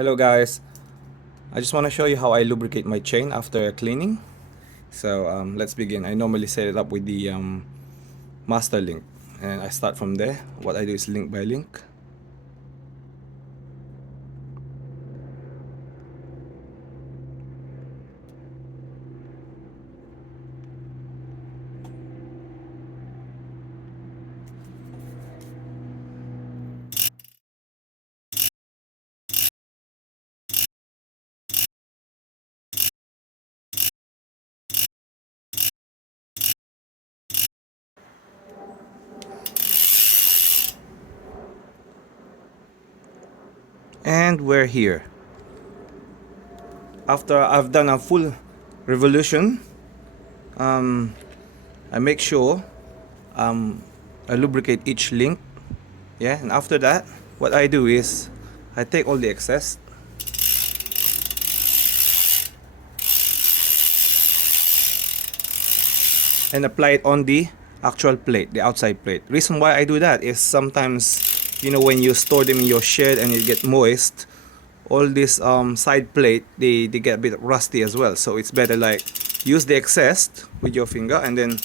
Hello guys, I just want to show you how I lubricate my chain after cleaning. So let's begin. I normally set it up with the master link, and I start from there. What I do is link by link. And we're here. After I've done a full revolution, I make sure I lubricate each link. Yeah, and after that, what I do is I take all the excess and apply it on the actual plate, the outside plate. Reason why I do that is sometimes, when you store them in your shed and it get moist, all this side plate, they get a bit rusty as well. So it's better like use the excess with your finger and then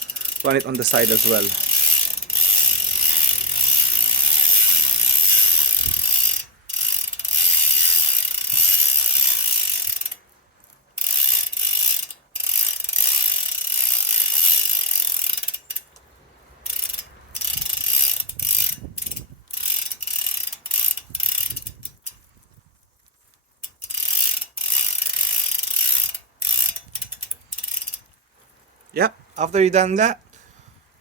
run it on the side as well. Yeah, after you done that,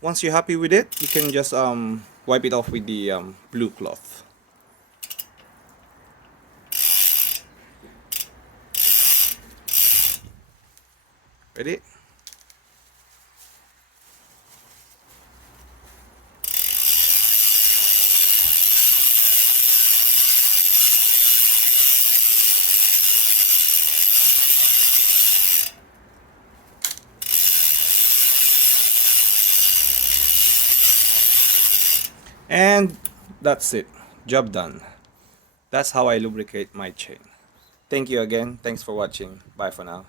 once you're happy with it, you can just wipe it off with the blue cloth. Ready? And that's it. Job done. That's how I lubricate my chain. Thank you again. Thanks for watching. Bye for now.